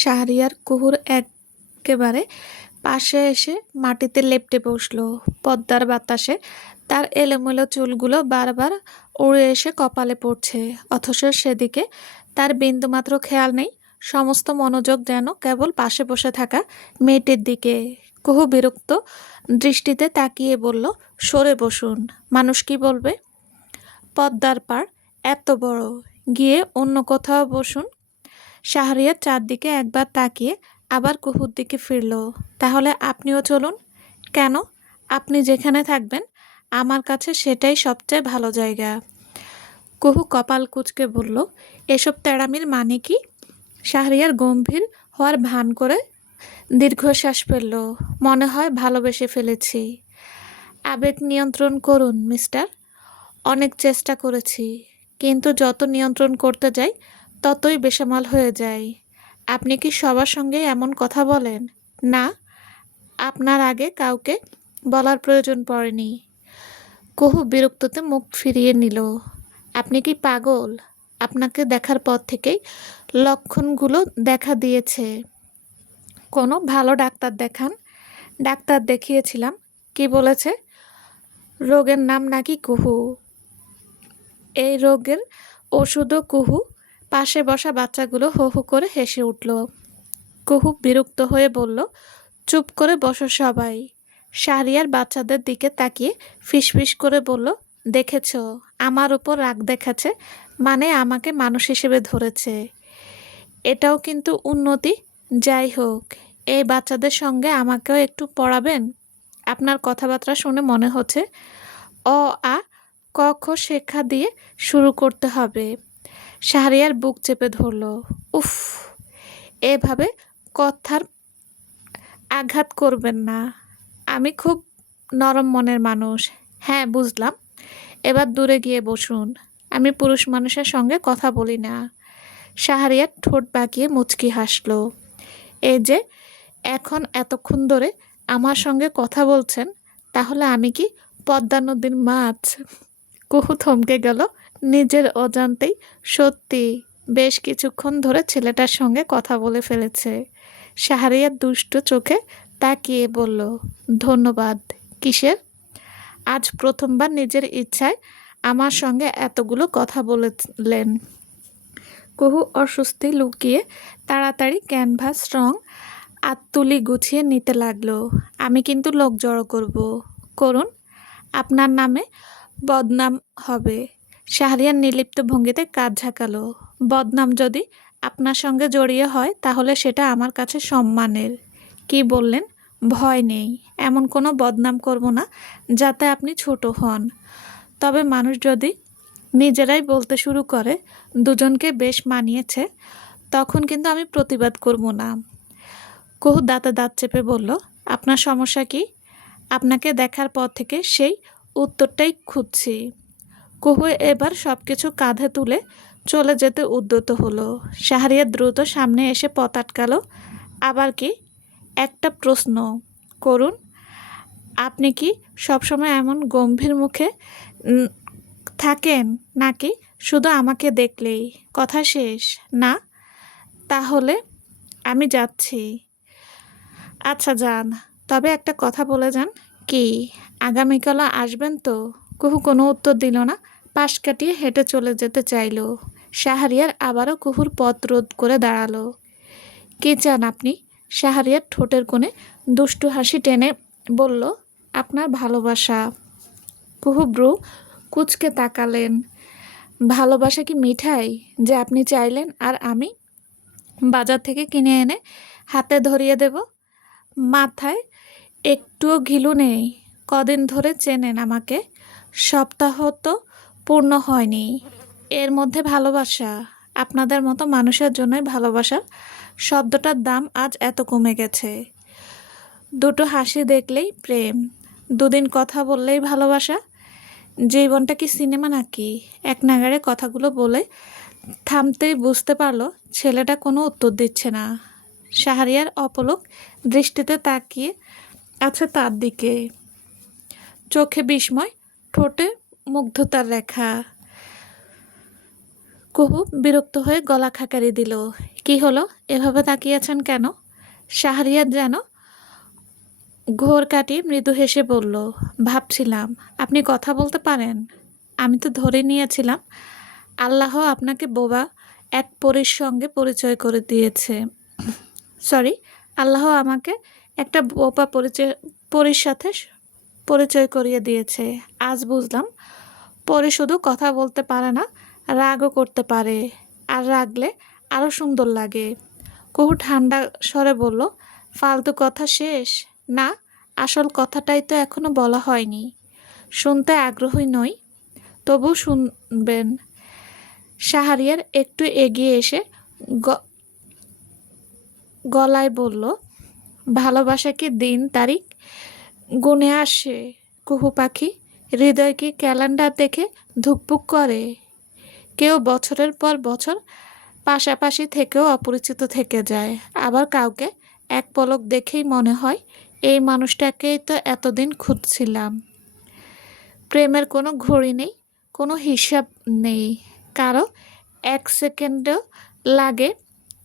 শাহরিয়ার কুহুর একেবারে পাশে এসে মাটিতে লেপ্টে বসল। পদ্মার বাতাসে তার এলোমেলো চুলগুলো বারবার উড়ে এসে কপালে পড়ছে, অথচ সেদিকে তার বিন্দুমাত্র খেয়াল নেই। সমস্ত মনোযোগ যেন কেবল পাশে বসে থাকা মেয়েটির দিকে। কুহু বিরক্ত দৃষ্টিতে তাকিয়ে বলল, সরে বসুন, মানুষ কি বলবে? পদ্মার পাড় এত বড়, গিয়ে অন্য কোথাও বসুন। শাহরিয়ার চারদিকে একবার তাকিয়ে আবার কুহুর দিকে ফিরল। তাহলে আপনিও চলুন। কেন? আপনি যেখানে থাকবেন আমার কাছে সেটাই সবচেয়ে ভালো জায়গা। কুহু কপাল কুঁচকে বলল, এসব তেড়ামির মানে কি? শাহরিয়ার গম্ভীর হওয়ার ভান করে দীর্ঘশ্বাস ফেলল। মনে হয় ভালোবেসে ফেলেছি। আবেগ নিয়ন্ত্রণ করুন মিস্টার। অনেক চেষ্টা করেছি, কিন্তু যত নিয়ন্ত্রণ করতে যাই ততই বেসামাল হয়ে যায়। আপনি কি সবার সঙ্গে এমন কথা বলেন? না, আপনার আগে কাউকে বলার প্রয়োজন পড়েনি। কুহু বিরক্ততে মুখ ফিরিয়ে নিল। আপনি কি পাগল? আপনাকে দেখার পর থেকেই লক্ষণগুলো দেখা দিয়েছে। কোনো ভালো ডাক্তার দেখান। ডাক্তার দেখিয়েছিলাম। কি বলেছে? রোগের নাম নাকি কুহু। এই রোগের ওষুধও কুহু। পাশে বসা বাচ্চাগুলো হো হো করে হেসে উঠল। কুহু বিরক্ত হয়ে বলল, চুপ করে বসো সবাই। শাহরিয়ার বাচ্চাদের দিকে তাকিয়ে ফিসফিস করে বলল, দেখেছ, আমার উপর রাগ দেখাচ্ছে, মানে আমাকে মানুষ হিসেবে ধরেছে। এটাও কিন্তু উন্নতি। যাই হোক, এই বাচ্চাদের সঙ্গে আমাকেও একটু পড়াবেন? আপনার কথাবার্তা শুনে মনে হচ্ছে অ আ ক খ শেখা দিয়ে শুরু করতে হবে। শাহরিয়ার বুক চেপে ধরল। উফ, এভাবে কথার আঘাত করবেন না। আমি খুব নরম মনের মানুষ। হ্যাঁ, বুঝলাম। এবার দূরে গিয়ে বসুন। আমি পুরুষ মানুষের সঙ্গে কথা বলি না। শাহরিয়ার ঠোঁট বাঁকিয়ে মুচকি হাসল। এই যে এখন এতক্ষণ ধরে আমার সঙ্গে কথা বলছেন, তাহলে আমি কি পদ্মা নদীর মাছ? কুহু থমকে গেল নিজের অজান্তেই। সত্যি বেশ কিছুক্ষণ ধরে ছেলেটার সঙ্গে কথা বলে ফেলেছে। শাহরিয়ার দুষ্ট চোখে তাকিয়ে বলল, ধন্যবাদ। কিসের? আজ প্রথমবার নিজের ইচ্ছায় আমার সঙ্গে এতগুলো কথা বললেন। কুহু অস্বস্তি লুকিয়ে তাড়াতাড়ি ক্যানভাস রং আর তুলি গুছিয়ে নিতে লাগলো। আমি কিন্তু লোক জড়ো করব। করুন, আপনার নামে বদনাম হবে। শাহরিয়ার নির্লিপ্ত ভঙ্গিতে কাঁধ ঝাঁকালো। বদনাম যদি আপনার সঙ্গে জড়িয়ে হয় তাহলে সেটা আমার কাছে সম্মানের। কি বললেন? ভয় নেই, এমন কোনো বদনাম করব না যাতে আপনি ছোট হন। তবে মানুষ যদি নিজেরাই বলতে শুরু করে দুজনকে বেশ মানিয়েছে, তখন কিন্তু আমি প্রতিবাদ করব না। কুহু দাঁতে দাঁত চেপে বলল, আপনার সমস্যা কি? আপনাকে দেখার পর থেকে সেই উত্তরটাই খুঁজছি। কুহু এবার সব কিছু কাঁধে তুলে চলে যেতে উদ্যত হলো। শাহরিয়ার দ্রুত সামনে এসে পথ আটকালো। আবার কি? একটা প্রশ্ন করুন। আপনি কি সবসময় এমন গম্ভীর মুখে উম, থাকেন, নাকি শুধু আমাকে দেখলেই? কথা শেষ? না? তাহলে আমি যাচ্ছি। আচ্ছা যান, তবে একটা কথা বলে যান। কি? আগামীকালও আসবেন তো? কুহু কোনো উত্তর দিল না, পাশ কাটিয়ে হেঁটে চলে যেতে চাইল। শাহরিয়ার আবারও কুহুর পথ রোধ করে দাঁড়ালো। কি চান আপনি? শাহরিয়ার ঠোঁটের কোণে দুষ্টু হাসি টেনে বলল, আপনার ভালোবাসা। কুহু ব্রু কুঁচকে তাকালেন। ভালোবাসা কি মিঠাই যে আপনি চাইলেন আর আমি বাজার থেকে কিনে এনে হাতে ধরিয়ে দেব? মাথায় একটুও ঘিলু নেই। কদিন ধরে চেনেন আমাকে, সপ্তাহ তো পূর্ণ হয়নি। এর মধ্যে ভালোবাসা? আপনাদের মতো মানুষের জন্যই ভালোবাসা শব্দটার দাম আজ এত কমে গেছে। দুটো হাসি দেখলেই প্রেম, দুদিন কথা বললেই ভালোবাসা। জীবনটা কি সিনেমা নাকি? এক নাগাড়ে কথাগুলো বলে থামতেই বুঝতে পারলো ছেলেটা কোনো উত্তর দিচ্ছে না। শাহরিয়ার অপলক দৃষ্টিতে তাকিয়ে আছে তার দিকে, চোখে বিস্ময়, ঠোঁটে মুগ্ধতার রেখা। কুহু বিরক্ত হয়ে গলা খাকারি দিল। কি হলো, এভাবে তাকিয়েছেন কেন? শাহরিয়ার যেন ঘোর কাটিয়ে মৃদু হেসে বলল, ভাবছিলাম আপনি কথা বলতে পারেন। আমি তো ধরে নিয়েছিলাম আল্লাহ আপনাকে বোবা এক পরীর সঙ্গে পরিচয় করে দিয়েছে। সরি, আল্লাহ আমাকে একটা বোবা পরীর সাথে পরিচয় করিয়ে দিয়েছে। আজ বুঝলাম পরে শুধু কথা বলতে পারে না, রাগও করতে পারে। আর রাগলে আরও সুন্দর লাগে। কুহু ঠান্ডা স্বরে বলল, ফালতু কথা শেষ? না, আসল কথাটাই তো এখনো বলা হয়নি। শুনতে আগ্রহী নই, তবু শুনবেন। শাহরিয়ার একটু এগিয়ে এসে গলায় বলল, ভালোবাসা কি দিন তারিখ গুনে আসে কুহু পাখি? হৃদয় কি ক্যালেন্ডার দেখে ধুকপুক করে? কেউ বছরের পর বছর পাশাপাশি থেকেও অপরিচিত থেকে যায়। আবার কাউকে এক পলক দেখেই মনে হয় এই মানুষটাকেই তো এতদিন খুঁজছিলাম। প্রেমের কোনো ঘড়ি নেই, কোনো হিসাব নেই। কারো এক সেকেন্ডও লাগে,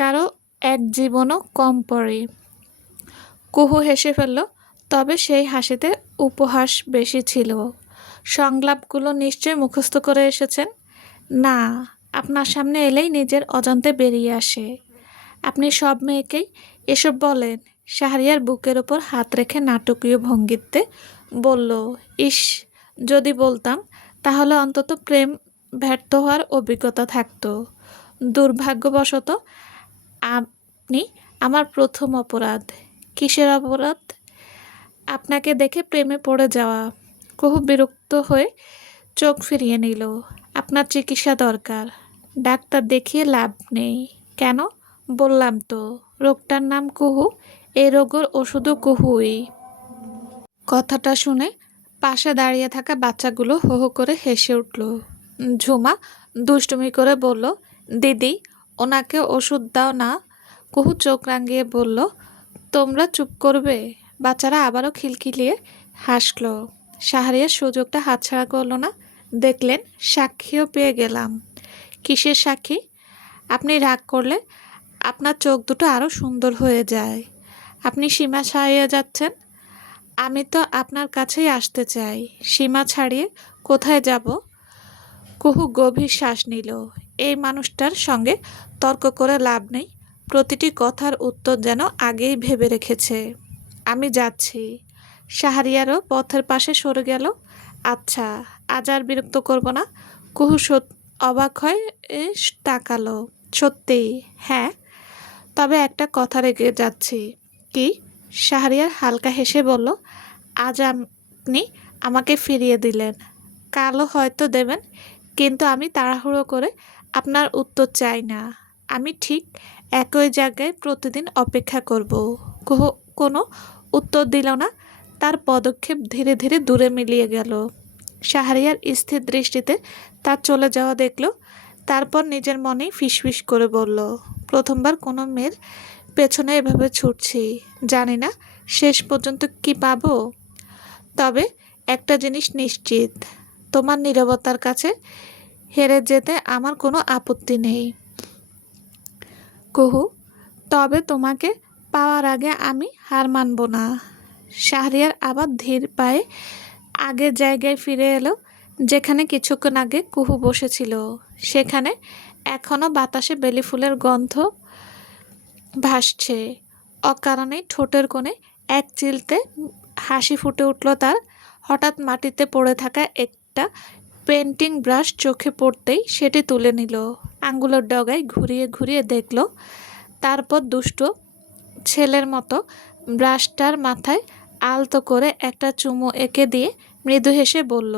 কারো এক জীবনও কম পড়ে। কুহু হেসে ফেলল, তবে সেই হাসিতে উপহাস বেশি ছিল। সংলাপগুলো নিশ্চয় মুখস্থ করে এসেছেন। না, আপনার সামনে এলেই নিজের অজান্তে বেরিয়ে আসে। আপনি সব মেয়েকেই এসব বলেন। শাহরিয়ার বুকের ওপর হাত রেখে নাটকীয় ভঙ্গিতে বলল, ইস, যদি বলতাম তাহলে অন্তত প্রেম ব্যর্থ হওয়ার অভিজ্ঞতা থাকতো। দুর্ভাগ্যবশত আপনি আমার প্রথম অপরাধ। কিসের অপরাধ? আপনাকে দেখে প্রেমে পড়ে যাওয়া। কুহু বিরক্ত হয়ে চোখ ফিরিয়ে নিল। আপনার চিকিৎসা দরকার। ডাক্তার দেখিয়ে লাভ নেই। কেন? বললাম তো, রোগটার নাম কুহু। এই রোগের ওষুধও কুহুই। কথাটা শুনে পাশে দাঁড়িয়ে থাকা বাচ্চাগুলো হো হো করে হেসে উঠল। ঝুমা দুষ্টুমি করে বলল, দিদি, ওনাকে ওষুধ দাও না। কুহু চোখ রাঙিয়ে বলল, তোমরা চুপ করবে? বাচ্চারা আবারও খিলখিলিয়ে হাসল। শাহরিয়ার সুযোগটা হাতছাড়া করল না। দেখলেন, সাক্ষীও পেয়ে গেলাম। কিসের সাক্ষী? আপনি রাগ করলে আপনার চোখ দুটো আরও সুন্দর হয়ে যায়। আপনি সীমা ছাড়িয়ে যাচ্ছেন। আমি তো আপনার কাছেই আসতে চাই। সীমা ছাড়িয়ে কোথায় যাব? কুহু গভীর শ্বাস নিল। এই মানুষটার সঙ্গে তর্ক করে লাভ নেই। প্রতিটি কথার উত্তর যেন আগেই ভেবে রেখেছে। আমি যাচ্ছি। শাহরিয়ারও পথের পাশে সরে গেল। আচ্ছা, আজ আর বিরক্ত করব না। কুহু অবাক হয়ে তাকালো। সত্যিই? হ্যাঁ, তবে একটা কথা রেখে যাচ্ছি। কি? শাহরিয়ার হালকা হেসে বলল, আজ আপনি আমাকে ফিরিয়ে দিলেন, কালও হয়তো দেবেন, কিন্তু আমি তাড়াহুড়ো করে আপনার উত্তর চাই না। আমি ঠিক একই জায়গায় প্রতিদিন অপেক্ষা করব। কোনো উত্তর দিল না। তার পদক্ষেপ ধীরে ধীরে দূরে মিলিয়ে গেল। শাহরিয়ার স্থির দৃষ্টিতে তার চলে যাওয়া দেখল। তারপর নিজের মনেই ফিসফিস করে বলল, প্রথমবার কোনো মেয়ের পেছনে এভাবে ছুটছি। জানি না শেষ পর্যন্ত কি পাবো। তবে একটা জিনিস নিশ্চিত, তোমার নীরবতার কাছে হেরে যেতে আমার কোনো আপত্তি নেই। কুহু, তবে তোমাকে পাওয়ার আগে আমি হার মানব না। শাহরিয়ার আবার ধীর পায়ে আগের জায়গায় ফিরে এলো, যেখানে কিছুক্ষণ আগে কুহু বসেছিল। সেখানে এখনো বাতাসে বেলি ফুলের গন্ধ ভাসছে। অকারণেই ঠোঁটের কোণে এক চিলতে হাসি ফুটে উঠল তার। হঠাৎ মাটিতে পড়ে থাকা একটা পেন্টিং ব্রাশ চোখে পড়তেই সেটি তুলে নিল। আঙ্গুলের ডগায় ঘুরিয়ে ঘুরিয়ে দেখল। তারপর দুষ্ট ছেলের মতো ব্রাশটার মাথায় আলতো করে একটা চুমু এঁকে দিয়ে মৃদু হেসে বলল,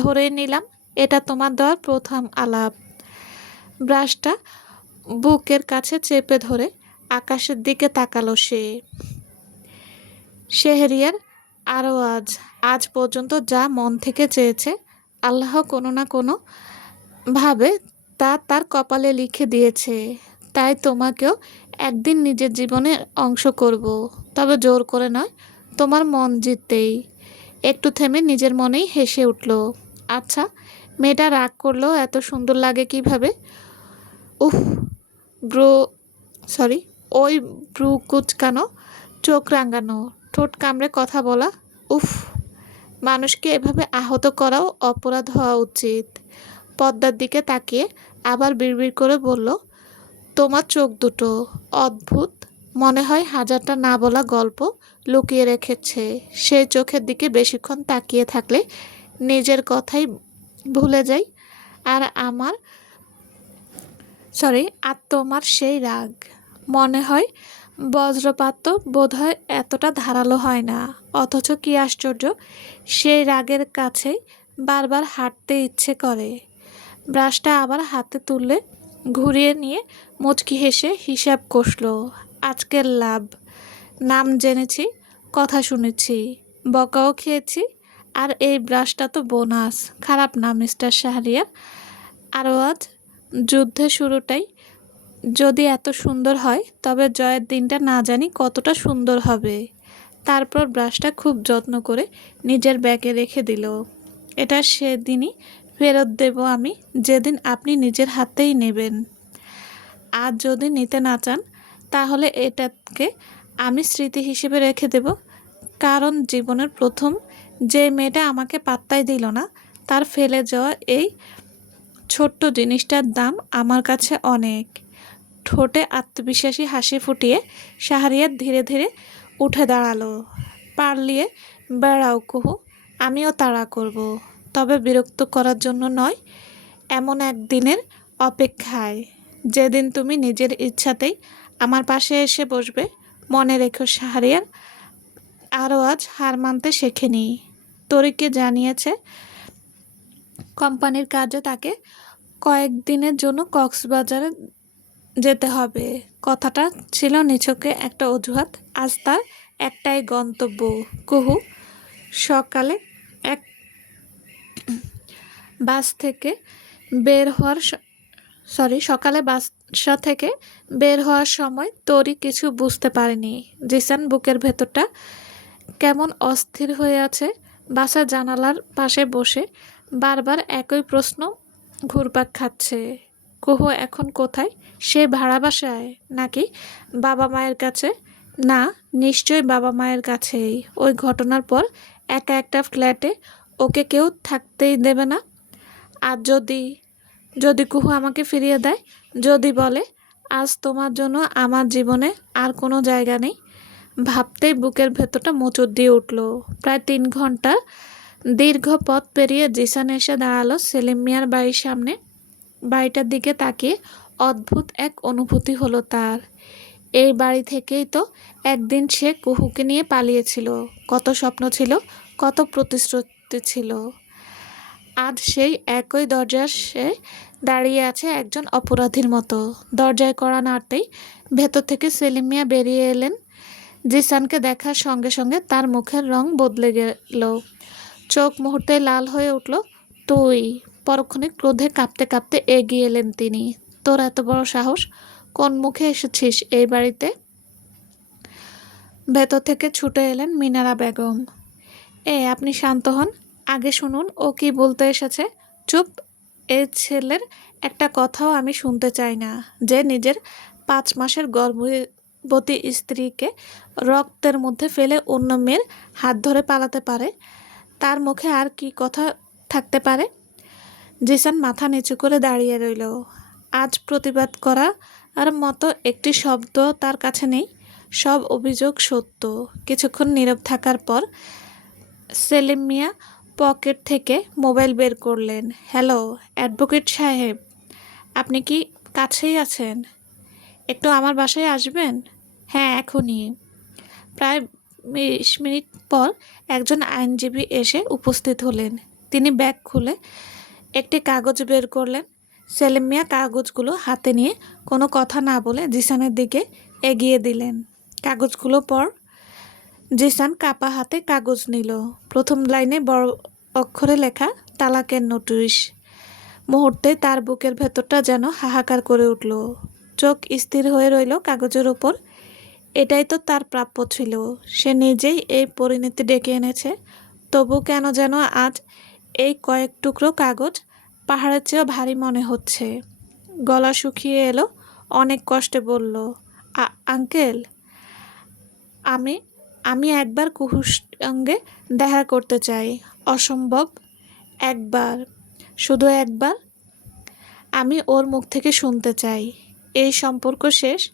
ধরেই নিলাম এটা তোমার দেওয়ার প্রথম আলাপ। ব্রাশটা বুকের কাছে চেপে ধরে আকাশের দিকে তাকালো সে। শেহরিয়ার আরও আজ পর্যন্ত যা মন থেকে চেয়েছে, আল্লাহ কোনো না কোনো ভাবে তা তার কপালে লিখে দিয়েছে। তাই তোমাকেও একদিন নিজের জীবনের অংশ করব, তবে জোর করে নয়, তোমার মন জিততেই। একটু থেমে নিজের মনেই হেসে উঠল। আচ্ছা, মেয়েটা রাগ করলেও এত সুন্দর লাগে কিভাবে? উফ, ব্রো সরি, ওই ভ্রু কুঁচকানো, চোখ রাঙানো, ঠোঁট কামড়ে কথা বলা। উফ! মানুষকে এভাবে আহত করাও অপরাধ হওয়া উচিত। পদ্মার দিকে তাকিয়ে আবার বিড়বিড় করে বলল, তোমার চোখ দুটো অদ্ভুত। মনে হয় হাজারটা না বলা গল্প লুকিয়ে রেখেছে। সেই চোখের দিকে বেশিক্ষণ তাকিয়ে থাকলে নিজের কথাই ভুলে যাই। আর আমার আর তোমার সেই রাগ, মনে হয় বজ্রপাতও বোধহয় এতটা ধারালো হয় না। অথচ কি আশ্চর্য, সেই রাগের কাছেই বারবার হাঁটতে ইচ্ছে করে। ব্রাশটা আবার হাতে তুললে ঘুরিয়ে নিয়ে মুচকি হেসে হিসাব কষল। আজকের লাভ, নাম জেনেছি, কথা শুনেছি, বকাও খেয়েছি, আর এই ব্রাশটা তো বোনাস। খারাপ না মিস্টার শাহরিয়ার। আরও আজ যুদ্ধের শুরুটাই যদি এত সুন্দর হয়, তবে জয়ের দিনটা না জানি কতটা সুন্দর হবে। তারপর ব্রাশটা খুব যত্ন করে নিজের ব্যাগে রেখে দিল। এটা সেদিনই ফেরত দেব আমি, যেদিন আপনি নিজের হাতেই নেবেন। আজ যদি নিতে না চান, তাহলে এটাকে আমি স্মৃতি হিসেবে রেখে দেব। কারণ জীবনের প্রথম যে মেয়েটা আমাকে পাত্তাই দিল না, তার ফেলে যাওয়া এই ছোট্ট জিনিসটার দাম আমার কাছে অনেক। ঠোঁটে আত্মবিশ্বাসী হাসি ফুটিয়ে শাহরিয়ার ধীরে ধীরে উঠে দাঁড়ালো। পারলিয়ে বেড়াও কুহু, আমিও তাড়া করব, তবে বিরক্ত করার জন্য নয়। এমন একদিনের অপেক্ষায়, যেদিন তুমি নিজের ইচ্ছাতেই আমার পাশে এসে বসবে। মনে রেখো শাহরিয়ার, আরও আজ হার মানতে শেখেনি। তরিকে জানিয়েছে কোম্পানির কাজে তাকে কয়েকদিনের জন্য কক্সবাজারে যেতে হবে। কথাটা ছিল নিছকে একটা অজুহাত। আজ তার একটাই গন্তব্য কুহু। সকালে এক বাস থেকে বের হওয়ার সকালে বাসা থেকে বের হওয়ার সময় তরি কিছু বুঝতে পারেনি। জিসান বুকের ভেতরটা কেমন অস্থির হয়ে আছে। বাসা জানালার পাশে বসে বারবার একই প্রশ্ন ঘুরপাক খাচ্ছে। কুহু এখন কোথায়? সে ভাড়া বাসায় নাকি বাবা মায়ের কাছে? না, নিশ্চয়ই বাবা মায়ের কাছেই। ওই ঘটনার পর একা একটা ফ্ল্যাটে ওকে কেউ থাকতেই দেবে না। আর যদি যদি কুহু আমাকে ফিরিয়ে দেয়, যদি বলে আজ তোমার জন্য আমার জীবনে আর কোনো জায়গা নেই, ভাবতেই বুকের ভেতরটা মোচড় দিয়ে উঠল। প্রায় 3 ঘন্টার দীর্ঘ পথ পেরিয়ে জিসান এসে দাঁড়ালো সেলিম মিয়ার বাড়ির সামনে। বাড়িটার দিকে তাকিয়ে অদ্ভুত এক অনুভূতি হলো তার। এই বাড়ি থেকেই তো একদিন সে কুহুকে নিয়ে পালিয়েছিল। কত স্বপ্ন ছিল, কত প্রতিশ্রুতি ছিল। আজ সেই একই দরজায় সে দাঁড়িয়ে আছে একজন অপরাধীর মতো। দরজায় কড়া নাড়তেই ভেতর থেকে সেলিম মিয়া বেরিয়ে এলেন। জিসানকে দেখার সঙ্গে সঙ্গে তার মুখের রং বদলে গেল। চোখ মুহূর্তে লাল হয়ে উঠল। তুই? পরক্ষণে ক্রোধে কাঁপতে কাঁপতে এগিয়ে এলেন তিনি। তোর এত বড় সাহস, কোন মুখে এসেছিস এই বাড়িতে? ভেতর থেকে ছুটে এলেন মিনারা বেগম। আপনি শান্ত হন, আগে শুনুন ও কি বলতে এসেছে। চুপ! এ ছেলের একটা কথাও আমি শুনতে চাই না, যে নিজের 5 মাসের গর্ভবতী স্ত্রীকে রক্তের মধ্যে ফেলে অন্য মেয়ের হাত ধরে পালাতে পারে। তার মুখে আর কি কথা থাকতে পারে? জিসান মাথা নিচু করে দাঁড়িয়ে রইল। আজ প্রতিবাদ করার মতো একটি শব্দ তার কাছে নেই। সব অভিযোগ সত্য। কিছুক্ষণ নীরব থাকার পর সেলিম মিয়া পকেট থেকে মোবাইল বের করলেন। হ্যালো অ্যাডভোকেট সাহেব, আপনি কি কাছেই আছেন? একটু আমার বাসায় আসবেন? হ্যাঁ, এখনই। প্রায় 20 মিনিট পর একজন আইনজীবী এসে উপস্থিত হলেন। তিনি ব্যাগ খুলে একটি কাগজ বের করলেন। সেলিম মিয়া কাগজগুলো হাতে নিয়ে কোনো কথা না বলে জিসানের দিকে এগিয়ে দিলেন। কাগজগুলো পর। জিসান কাপা হাতে কাগজ নিল। প্রথম লাইনে বড় অক্ষরে লেখা তালাকের নোটিশ। মুহূর্তে তার বুকের ভেতরটা যেন হাহাকার করে উঠল। চোখ স্থির হয়ে রইল কাগজের ওপর। এটাই তো তার প্রাপ্য ছিল। সে নিজেই এই পরিণতি ডেকে এনেছে। তবু কেন যেন আজ এই কয়েক টুকরো কাগজ পাহাড়ের চেয়েও ভারী মনে হচ্ছে। গলা শুকিয়ে এলো। অনেক কষ্টে বলল, আঙ্কেল, আমি আমি একবার কুহুর সঙ্গে দেখা করতে চাই। অসম্ভব। একবার, শুধু একবার। আমি ওর মুখ থেকে শুনতে চাই। এই সম্পর্ক শেষ,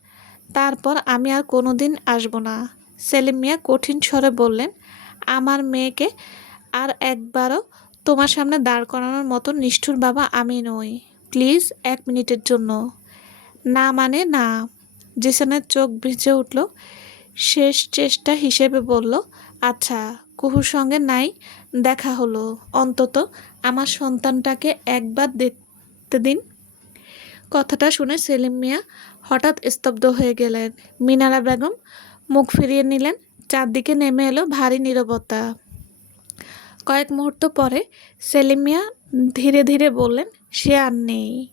তারপর আমি আর কোনোদিন আসবো না। সেলিম মিয়া কঠিন স্বরে বললেন, আমার মেয়েকে আর একবারও তোমার সামনে দাঁড় করানোর মতো নিষ্ঠুর বাবা আমি নই। প্লিজ, 1 মিনিটের জন্য। না মানে না। জিসানের চোখ ভিজে উঠল। শেষ চেষ্টা হিসেবে বলল, আচ্ছা, কুহুর সঙ্গে নাই দেখা হলো, অন্তত আমার সন্তানটাকে একবার দেখতে দিন। কথাটা শুনে সেলিম মিয়া হঠাৎ স্তব্ধ হয়ে গেলেন। মিনারা বেগম মুখ ফিরিয়ে নিলেন। চারদিকে নেমে এলো ভারী নীরবতা। কয়েক মুহূর্ত পরে সেলিম মিয়া ধীরে ধীরে বললেন, সে আর নেই।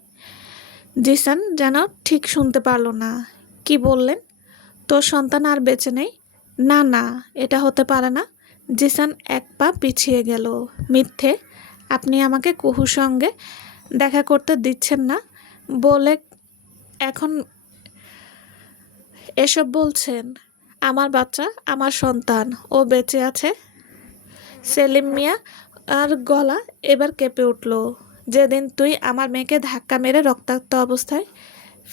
জিসান যেন ঠিক শুনতে পারল না। কি বললেন? তোর সন্তান আর বেঁচে নেই? না না, এটা হতে পারে না। জিসান এক পা পিছিয়ে গেল। মিথ্যে। আপনি আমাকে কুহুর সঙ্গে দেখা করতে দিচ্ছেন না বলে এখন এসব বলছেন? আমার বাচ্চা, আমার সন্তান, ও বেঁচে আছে। সেলিম মিয়া আর গলা এবার কেঁপে উঠল। যেদিন তুই আমার মেয়েকে ধাক্কা মেরে রক্তাক্ত অবস্থায়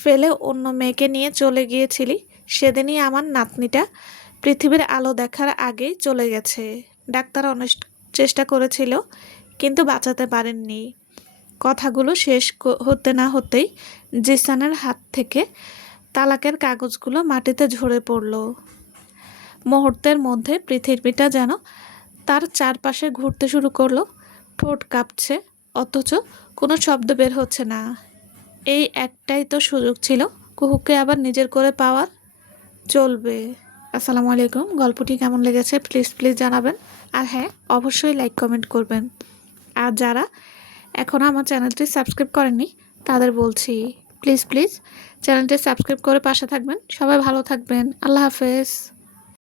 ফেলে অন্য মেয়েকে নিয়ে চলে গিয়েছিলি, সেদিনই আমার নাতনিটা পৃথিবীর আলো দেখার আগেই চলে গেছে। ডাক্তার অনেক চেষ্টা করেছিল, কিন্তু বাঁচাতে পারেননি। কথাগুলো শেষ হতে না হতেই জিসানের হাত থেকে তালাকের কাগজগুলো মাটিতে ঝরে পড়ল। মুহূর্তের মধ্যে পৃথিবীটা যেন তার চারপাশে ঘুরতে শুরু করলো। ঠোঁট কাঁপছে, অথচ কোনো শব্দ বের হচ্ছে না। এই একটাই তো সুযোগ ছিল কুহুকে আবার নিজের করে পাওয়ার। চলবে। আসসালামু আলাইকুম। গল্পটি কেমন লেগেছে প্লিজ প্লিজ জানাবেন। আর হ্যাঁ, অবশ্যই লাইক কমেন্ট করবেন। আর যারা এখনও আমার চ্যানেলটি সাবস্ক্রাইব করেননি তাদের বলছি, প্লিজ প্লিজ চ্যানেলটি সাবস্ক্রাইব করে পাশে থাকবেন। সবাই ভালো থাকবেন। আল্লাহ হাফেজ।